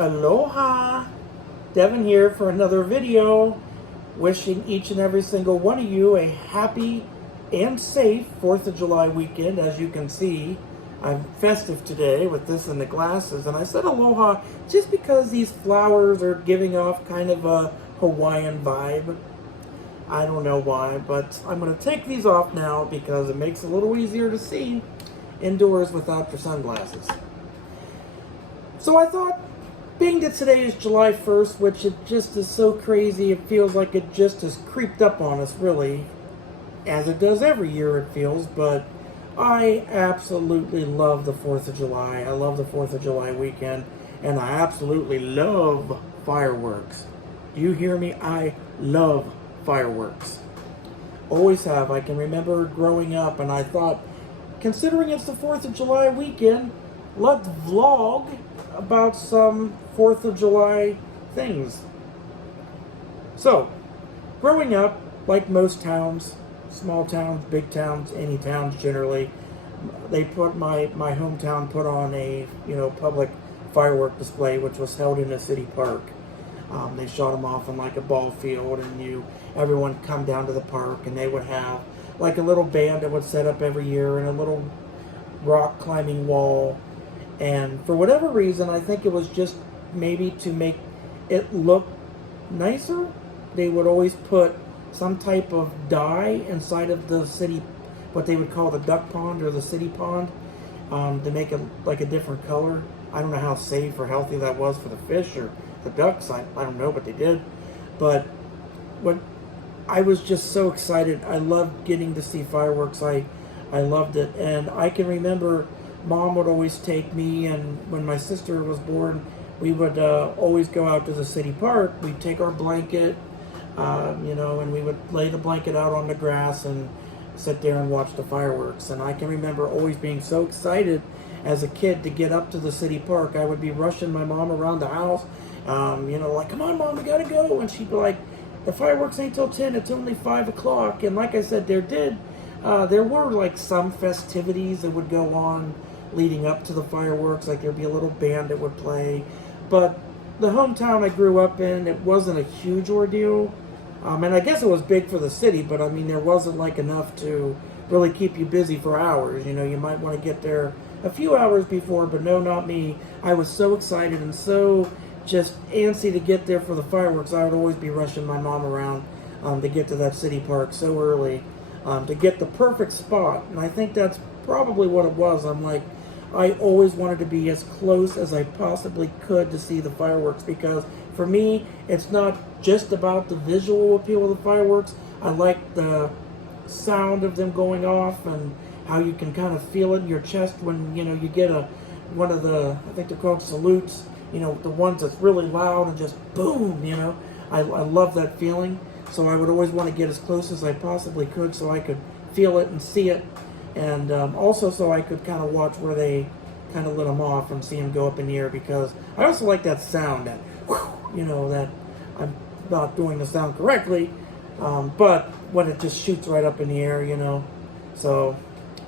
Aloha! Devon here for another video. Wishing each and every single one of you a happy and safe 4th of July weekend. As you can see, I'm festive today with this in the glasses. And I said aloha just because these flowers are giving off kind of a Hawaiian vibe. I don't know why, but I'm going to take these off now because it makes it a little easier to see indoors without your sunglasses. So I thought, being that today is July 1st, which it just is so crazy, it feels like it just has creeped up on us, really, as it does every year, it feels, but I absolutely love the 4th of July. I love the 4th of July weekend, and I absolutely love fireworks. Do you hear me? I love fireworks. Always have. I can remember growing up, and I thought, considering it's the 4th of July weekend, let's vlog about some 4th of July things. So, growing up, like most towns, small towns, big towns, any towns generally, they put my hometown put on a public firework display, which was held in a city park. They shot them off on like a ball field, and everyone come down to the park, and they would have like a little band that would set up every year, and a little rock climbing wall. And for whatever reason, I think it was just maybe to make it look nicer, they would always put some type of dye inside of the city, what they would call the duck pond or the city pond, to make it like a different color. I don't know how safe or healthy that was for the fish or the ducks. I don't know, but they did. But I was just so excited. I loved getting to see fireworks. I loved it. And I can remember Mom would always take me, and when my sister was born, we would always go out to the city park. We'd take our blanket, and we would lay the blanket out on the grass and sit there and watch the fireworks. And I can remember always being so excited as a kid to get up to the city park. I would be rushing my mom around the house, like, come on, Mom, we gotta go. And she'd be like, the fireworks ain't till 10, it's only 5 o'clock. And like I said, there were like some festivities that would go on leading up to the fireworks, like there'd be a little band that would play. But the hometown I grew up in, it wasn't a huge ordeal. And I guess it was big for the city, but I mean, there wasn't like enough to really keep you busy for hours. You might want to get there a few hours before, but no, not me. I was so excited and so just antsy to get there for the fireworks. I would always be rushing my mom around to get to that city park so early, to get the perfect spot. And I think that's probably what it was. I always wanted to be as close as I possibly could to see the fireworks, because for me, it's not just about the visual appeal of the fireworks. I like the sound of them going off and how you can kind of feel it in your chest when you get one of the, I think they're called salutes, the ones that's really loud and just boom. I love that feeling. So I would always want to get as close as I possibly could so I could feel it and see it. And also so I could kind of watch where they kind of lit them off and see them go up in the air, because I also like that sound, that that I'm not doing the sound correctly, but when it just shoots right up in the air, So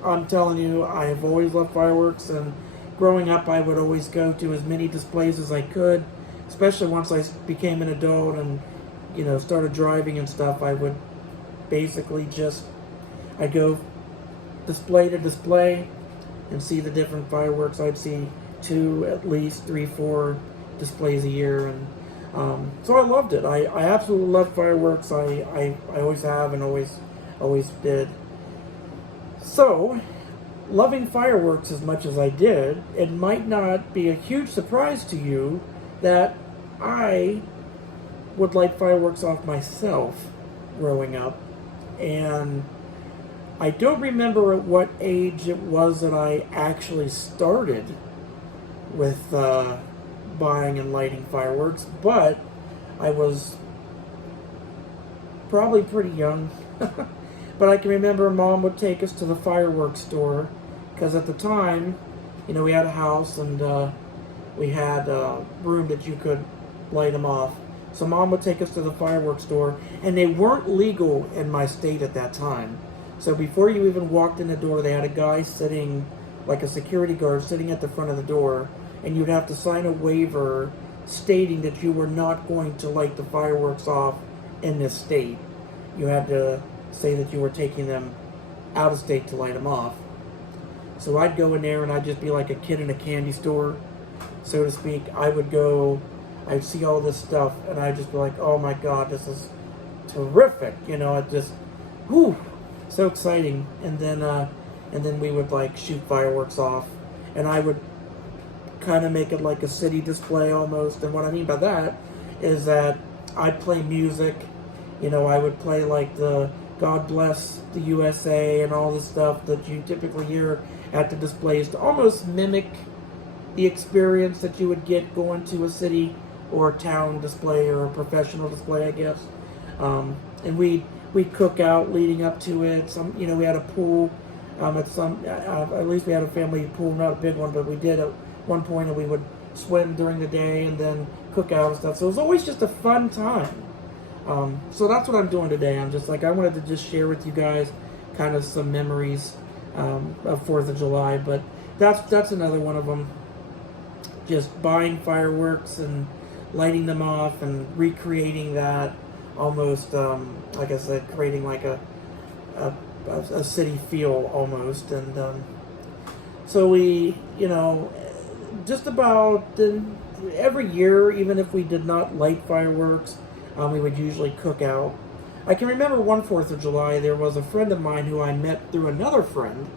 I'm telling you, I've always loved fireworks, and growing up I would always go to as many displays as I could, especially once I became an adult and started driving and stuff. I would basically I'd go display to display and see the different fireworks. I'd see 2, at least 3, 4 displays a year, and so I loved it. I absolutely love fireworks. I always have and always did. So, loving fireworks as much as I did, it might not be a huge surprise to you that I would light fireworks off myself growing up. And I don't remember at what age it was that I actually started with buying and lighting fireworks, but I was probably pretty young. But I can remember Mom would take us to the fireworks store, because at the time, we had a house, and we had a room that you could light them off. So Mom would take us to the fireworks store, and they weren't legal in my state at that time. So before you even walked in the door, they had a guy sitting, like a security guard, sitting at the front of the door, and you'd have to sign a waiver stating that you were not going to light the fireworks off in this state. You had to say that you were taking them out of state to light them off. So I'd go in there and I'd just be like a kid in a candy store, so to speak. I'd see all this stuff and I'd just be like, oh my God, this is terrific. It just, whew, so exciting. And then we would like shoot fireworks off, and I would kind of make it like a city display almost. And what I mean by that is that I'd play music. I would play like the God Bless the USA and all the stuff that you typically hear at the displays to almost mimic the experience that you would get going to a city or a town display or a professional display, I guess. And we'd cook out leading up to it. We had a pool. At least we had a family pool, not a big one, but we did at one point, and we would swim during the day and then cook out and stuff. So it was always just a fun time. So that's what I'm doing today. I'm just like, I wanted to just share with you guys kind of some memories of 4th of July, but that's another one of them. Just buying fireworks and lighting them off and recreating that, almost, like I said, creating like a city feel almost. And so we, just about every year, even if we did not light fireworks, we would usually cook out. I can remember one 4th of July, there was a friend of mine who I met through another friend,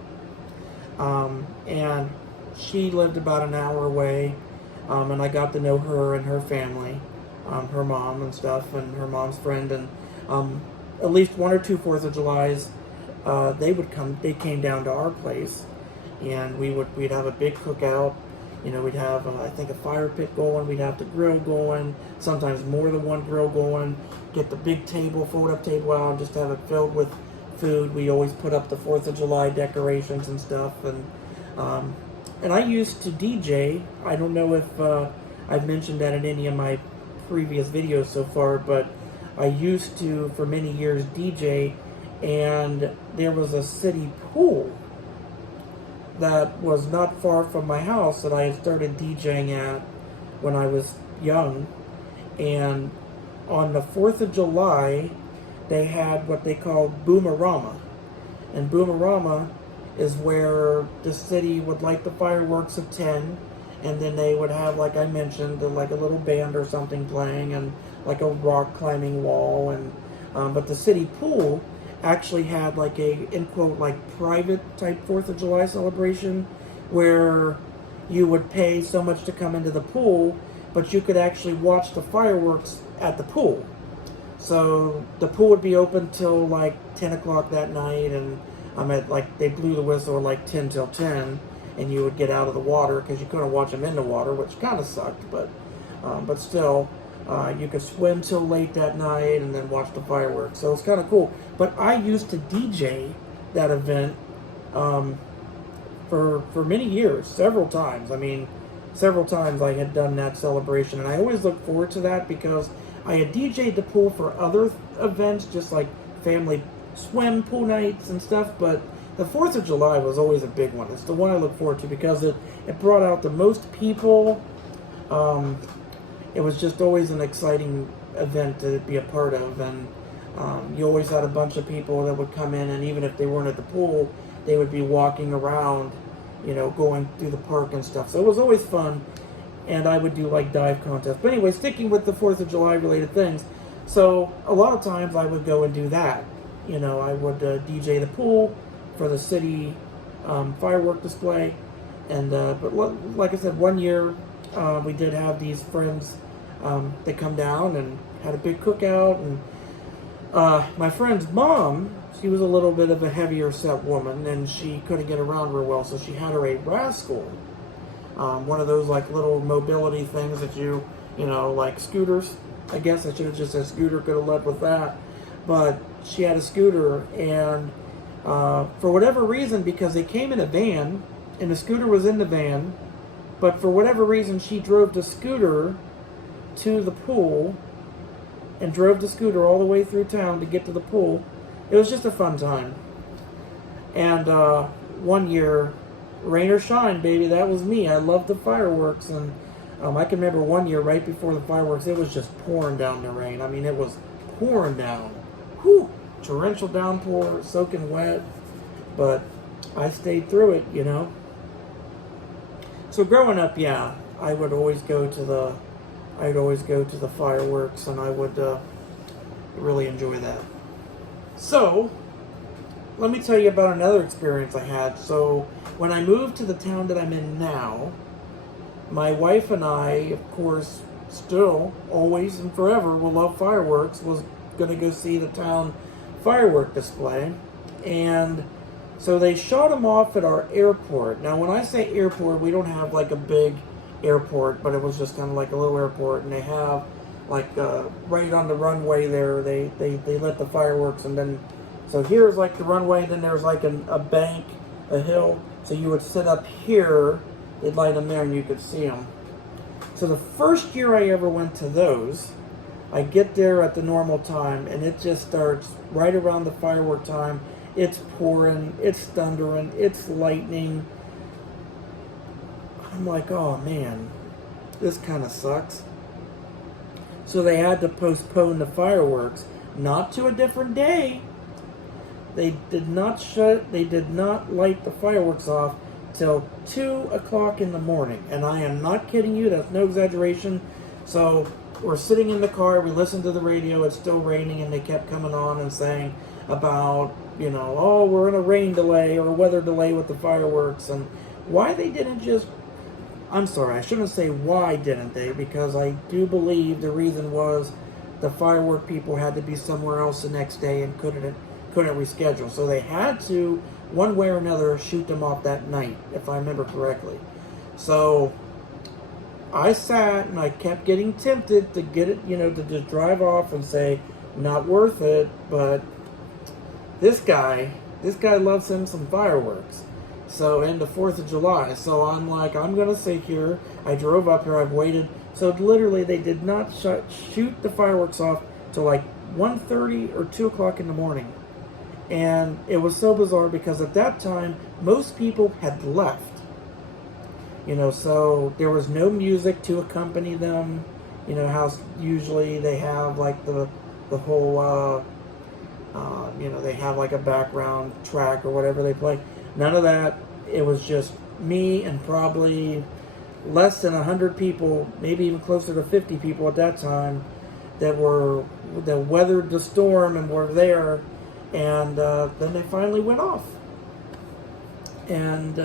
and she lived about an hour away, and I got to know her and her family, her mom and stuff, and her mom's friend, and at least one or two 4th of Julys, they came down to our place, and we'd have a big cookout. We'd have, I think, a fire pit going. We'd have the grill going, sometimes more than one grill going. Get the big table, fold-up table out, and just have it filled with food. We always put up the 4th of July decorations and stuff. And I used to DJ. I don't know if I've mentioned that in any of my previous videos so far, but I used to, for many years, DJ, and there was a city pool that was not far from my house that I had started DJing at when I was young. And on the 4th of July, they had what they called Boomerama. And Boomerama is where the city would light the fireworks at 10, and then they would have, like I mentioned, like a little band or something playing, and like a rock climbing wall. And but the city pool actually had like a, in quote, like private type 4th of July celebration, where you would pay so much to come into the pool, but you could actually watch the fireworks at the pool. So the pool would be open till like 10 o'clock that night, and they blew the whistle like 10 till 10, and you would get out of the water because you couldn't watch them in the water, which kind of sucked, but still. You could swim till late that night and then watch the fireworks. So it's kind of cool. But I used to DJ that event for many years, several times. Several times I had done that celebration. And I always look forward to that because I had DJ'd the pool for other events, just like family swim pool nights and stuff. But the 4th of July was always a big one. It's the one I look forward to because it brought out the most people. It was just always an exciting event to be a part of, and you always had a bunch of people that would come in, and even if they weren't at the pool, they would be walking around, going through the park and stuff. So it was always fun, and I would do like dive contests. But anyway, sticking with the 4th of July related things, so a lot of times I would go and do that. I would DJ the pool for the city firework display, and but like I said, one year we did have these friends. They come down and had a big cookout, and my friend's mom, she was a little bit of a heavier set woman, and she couldn't get around real well, so she had her a rascal, one of those like little mobility things that like scooters. I guess I should have just said scooter, could have led with that, but she had a scooter, and for whatever reason, because they came in a van, and the scooter was in the van, but for whatever reason, she drove the scooter to the pool and drove the scooter all the way through town to get to the pool. It was just a fun time. And one year, rain or shine, baby, that was me. I loved the fireworks, and I can remember one year right before the fireworks, it was just pouring down the rain. I mean, it was pouring down. Whew! Torrential downpour, soaking wet. But I stayed through it, you know. So growing up, yeah, I'd always go to the fireworks, and I would really enjoy that. So, let me tell you about another experience I had. So, when I moved to the town that I'm in now, my wife and I, of course, still, always and forever, will love fireworks, was going to go see the town firework display. And so they shot them off at our airport. Now, when I say airport, we don't have like a big airport, but it was just kind of like a little airport. And they have like right on the runway there, they lit the fireworks. And then, so here's like the runway, and then there's like a bank, a hill. So you would sit up here, they'd light them there, and you could see them. So the first year I ever went to those, I get there at the normal time, and it just starts right around the firework time. It's pouring, it's thundering, it's lightning. I'm like, oh man, this kind of sucks. So they had to postpone the fireworks, not to a different day. They did not light the fireworks off till 2 o'clock in the morning. And I am not kidding you, that's no exaggeration. So we're sitting in the car, we listened to the radio, it's still raining, and they kept coming on and saying about, you know, oh, we're in a rain delay or a weather delay with the fireworks, and why they didn't just, I'm sorry, I shouldn't say why didn't they, because I do believe the reason was the firework people had to be somewhere else the next day and couldn't reschedule. So they had to, one way or another, shoot them off that night, if I remember correctly. So I sat and I kept getting tempted to get it, you know, to just drive off and say, not worth it, but this guy loves him some fireworks. So, and the 4th of July. So I'm like, I'm going to sit here. I drove up here. I've waited. So literally they did not shoot the fireworks off till like 1:30 or 2 o'clock in the morning. And it was so bizarre because at that time, most people had left. You know, so there was no music to accompany them. You know, how usually they have like the whole, you know, they have like a background track or whatever they play. None of that. It was just me and probably less than 100 people, maybe even closer to 50 people at that time that weathered the storm and were there. And then they finally went off. And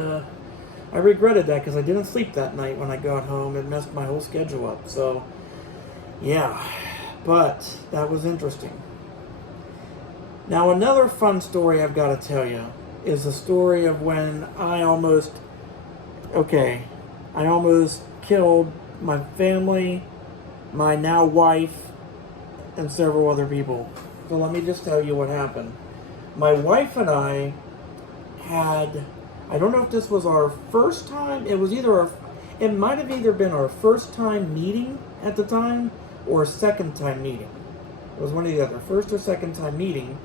I regretted that because I didn't sleep that night when I got home. It messed my whole schedule up. So, yeah. But that was interesting. Now, another fun story I've got to tell you is the story of when I almost killed my family, my now wife, and several other people. So let me just tell you what happened. My wife and I had, I don't know if this was our first time, it might have either been our first time meeting at the time or second time meeting. It was one or the other, first or second time meeting.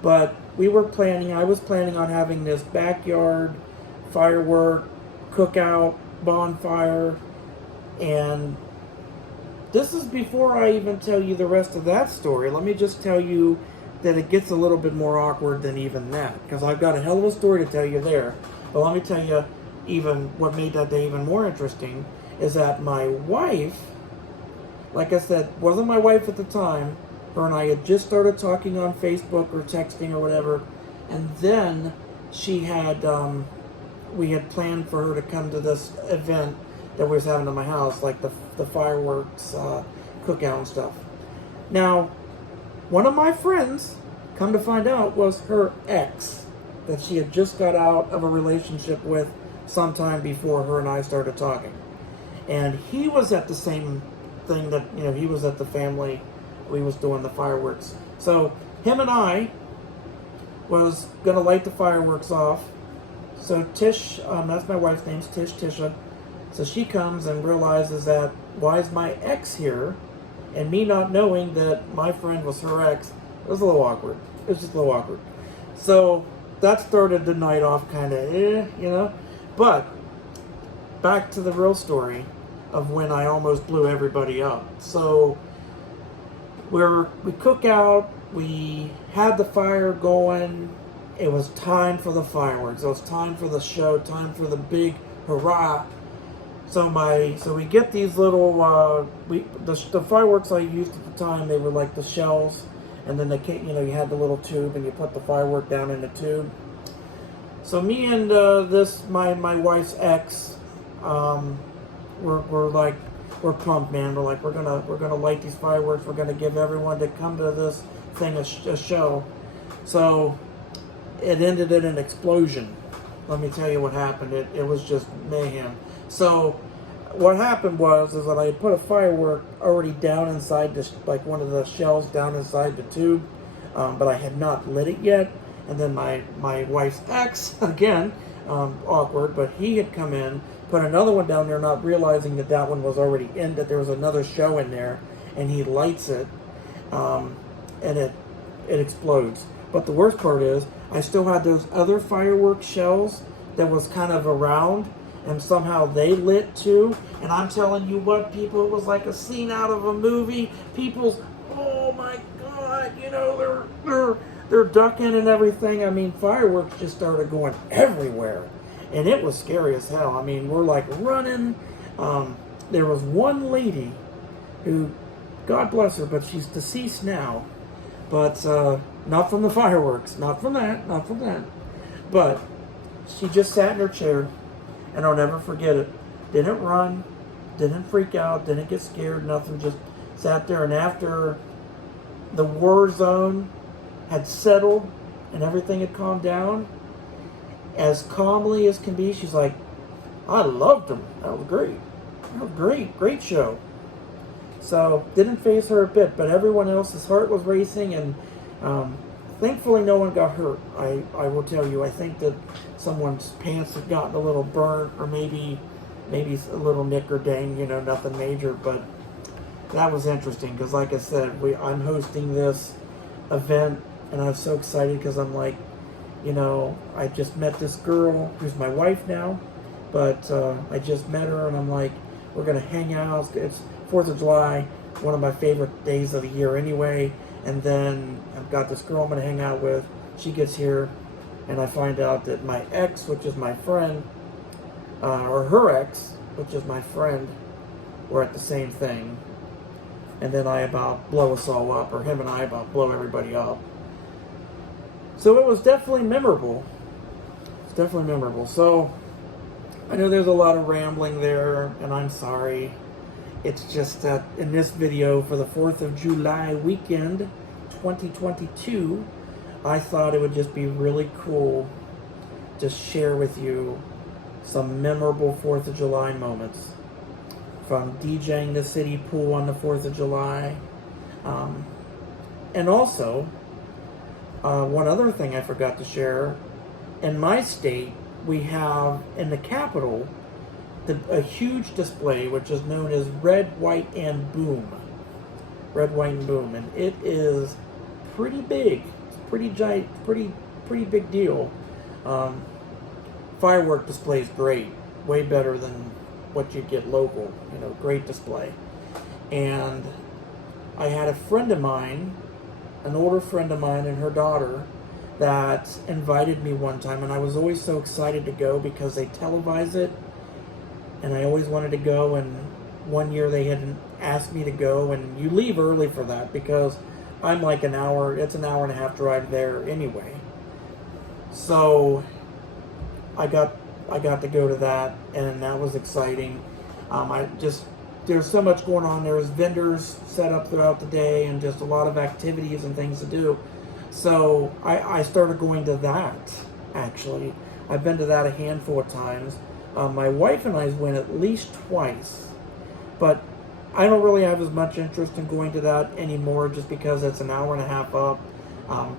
But I was planning on having this backyard firework, cookout, bonfire, and this is before I even tell you the rest of that story. Let me just tell you that it gets a little bit more awkward than even that, because I've got a hell of a story to tell you there. But let me tell you even what made that day even more interesting is that my wife, like I said, wasn't my wife at the time. Her and I had just started talking on Facebook or texting or whatever, and then we had planned for her to come to this event that we was having at my house, like the fireworks, cookout and stuff. Now, one of my friends, come to find out, was her ex that she had just got out of a relationship with sometime before her and I started talking. And he was at the same thing that, you know, he was at the family, we was doing the fireworks. So him and I was going to light the fireworks off. So Tish, that's my wife's name, Tisha. So she comes and realizes that, why is my ex here? And me not knowing that my friend was her ex, it was a little awkward. It was just a little awkward. So that started the night off kind of, you know. But back to the real story. of when I almost blew everybody up. So we cook out, we had the fire going. It was time for the fireworks. It was time for the show, time for the big hurrah. So we get these little the fireworks I used at the time, they were like the shells, and then you had the little tube and you put the firework down in the tube. So me and my wife's ex, we're pumped, man. We're like, we're gonna light these fireworks. We're gonna give everyone to come to this thing a show. So it ended in an explosion. Let me tell you what happened. It was just mayhem. So what happened was that I had put a firework already down inside this, like one of the shells down inside the tube, but I had not lit it yet. And then my wife's ex, again, awkward, but he had come in, put another one down there, not realizing that one was already in, that there was another show in there, and he lights it, and it explodes. But the worst part is, I still had those other fireworks shells that was kind of around, and somehow they lit too. And I'm telling you what, people, it was like a scene out of a movie. People's, oh my God, they're ducking and everything. I mean, fireworks just started going everywhere, and it was scary as hell. I mean, we're like running. There was one lady who, God bless her, but she's deceased now. But not from the fireworks, not from that. But she just sat in her chair, and I'll never forget it. Didn't run, didn't freak out, didn't get scared, nothing, just sat there. And after the war zone had settled and everything had calmed down, as calmly as can be, she's like, I loved them. That was great. That was great show. So, didn't faze her a bit, but everyone else's heart was racing, and thankfully no one got hurt. I will tell you, I think that someone's pants had gotten a little burnt, or maybe a little nick or dang, nothing major, but that was interesting, because like I said, I'm hosting this event, and I was so excited, because I'm like, I just met this girl, who's my wife now, but I just met her, and I'm like, we're going to hang out. It's 4th of July, one of my favorite days of the year anyway, and then I've got this girl I'm going to hang out with. She gets here, and I find out that my ex, which is my friend, or her ex, which is my friend, were at the same thing. And then I about blow us all up, or him and I about blow everybody up. So it was definitely memorable. It's definitely memorable. So I know there's a lot of rambling there, and I'm sorry. It's just that in this video for the 4th of July weekend, 2022, I thought it would just be really cool to share with you some memorable 4th of July moments. From DJing the city pool on the 4th of July. And also, one other thing I forgot to share. In my state, we have, in the Capitol, a huge display which is known as Red, White, and Boom. Red, White, and Boom. And it is pretty big. It's pretty giant, pretty big deal. Firework display is great. Way better than what you get local. Great display. And I had a friend of mine, an older friend of mine and her daughter, that invited me one time, and I was always so excited to go because they televise it, and I always wanted to go. And one year they had asked me to go, and you leave early for that because I'm like an hour, it's an hour and a half drive there anyway. So I got to go to that, and that was exciting. There's so much going on. There's vendors set up throughout the day, and just a lot of activities and things to do. So I started going to that, actually. I've been to that a handful of times. My wife and I went at least twice, but I don't really have as much interest in going to that anymore, just because it's an hour and a half up.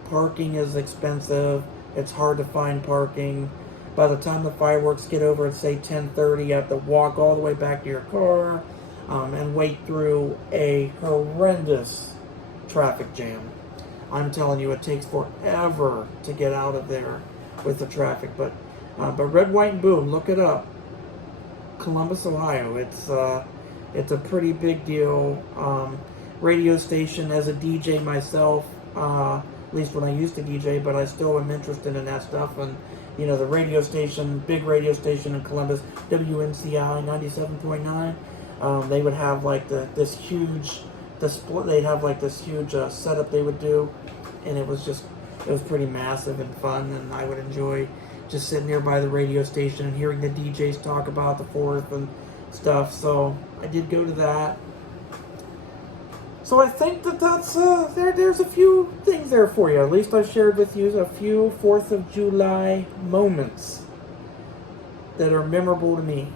Parking is expensive. It's hard to find parking. By the time the fireworks get over at, say, 10:30, you have to walk all the way back to your car and wait through a horrendous traffic jam. I'm telling you, it takes forever to get out of there with the traffic. But Red, White, and Boom, look it up. Columbus, Ohio. It's a pretty big deal. Radio station, as a DJ myself, at least when I used to DJ, but I still am interested in that stuff. And you know, the radio station, big radio station in Columbus, WNCI 97.9, they would have like this huge display. They'd have like this huge setup they would do, and it was pretty massive and fun. And I would enjoy just sitting there by the radio station and hearing the DJs talk about the 4th and stuff. So I did go to that. So I think that's there's a few things there for you. At least I shared with you a few 4th of July moments that are memorable to me.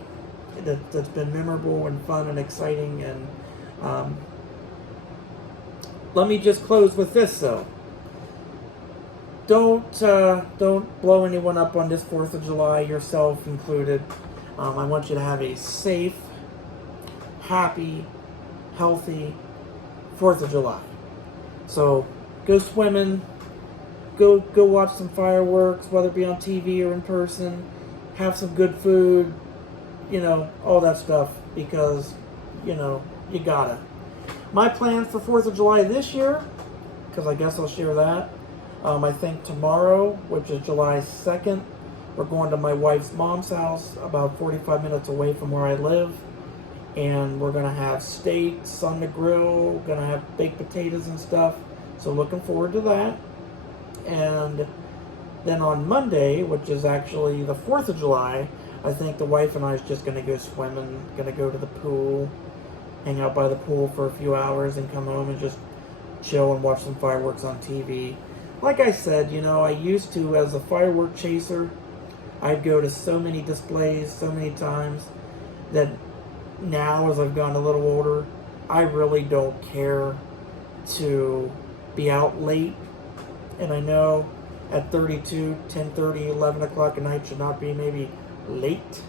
That's been memorable and fun and exciting. And let me just close with this though. Don't blow anyone up on this 4th of July, yourself included. I want you to have a safe, happy, healthy 4th of July. So go swimming, go watch some fireworks, whether it be on TV or in person. Have some good food, you know, all that stuff, because, you know, you gotta. My plans for 4th of July this year, because I guess I'll share that. I think tomorrow, which is July 2nd, we're going to my wife's mom's house, about 45 minutes away from where I live. And we're going to have steaks on the grill, we're going to have baked potatoes and stuff. So looking forward to that. And then on Monday, which is actually the 4th of July, I think the wife and I is just going to go swimming, going to go to the pool, hang out by the pool for a few hours and come home and just chill and watch some fireworks on TV. Like I said, you know, I used to, as a firework chaser, I'd go to so many displays so many times that now, as I've gotten a little older, I really don't care to be out late. And I know at 32, 10:30, 11 o'clock at night should not be maybe late,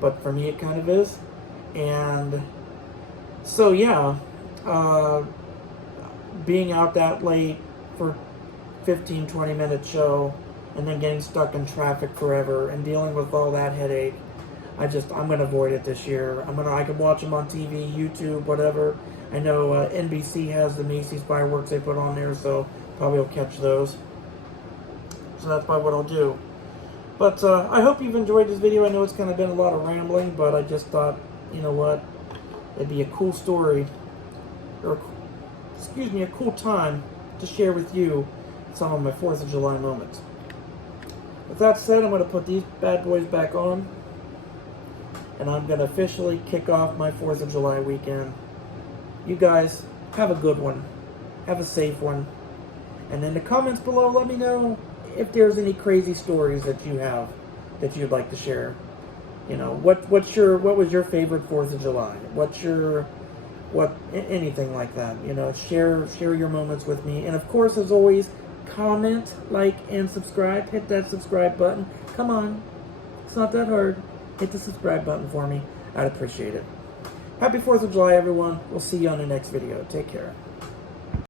but for me it kind of is. And so yeah, being out that late for 15-20 minute show and then getting stuck in traffic forever and dealing with all that headache, I'm going to avoid it this year. I can watch them on TV, YouTube, whatever. I know NBC has the Macy's fireworks they put on there, so probably will catch those. So that's probably what I'll do. But I hope you've enjoyed this video. I know it's kind of been a lot of rambling, but I just thought, you know what, it'd be a cool story, or excuse me, a cool time to share with you some of my 4th of July moments. With that said, I'm going to put these bad boys back on, and I'm going to officially kick off my 4th of July weekend. You guys, have a good one. Have a safe one. And in the comments below, let me know if there's any crazy stories that you have that you'd like to share. You know, what was your favorite 4th of July? Anything like that. You know, share your moments with me. And of course, as always, comment, like, and subscribe. Hit that subscribe button. Come on. It's not that hard. Hit the subscribe button for me. I'd appreciate it. Happy 4th of July, everyone. We'll see you on the next video. Take care.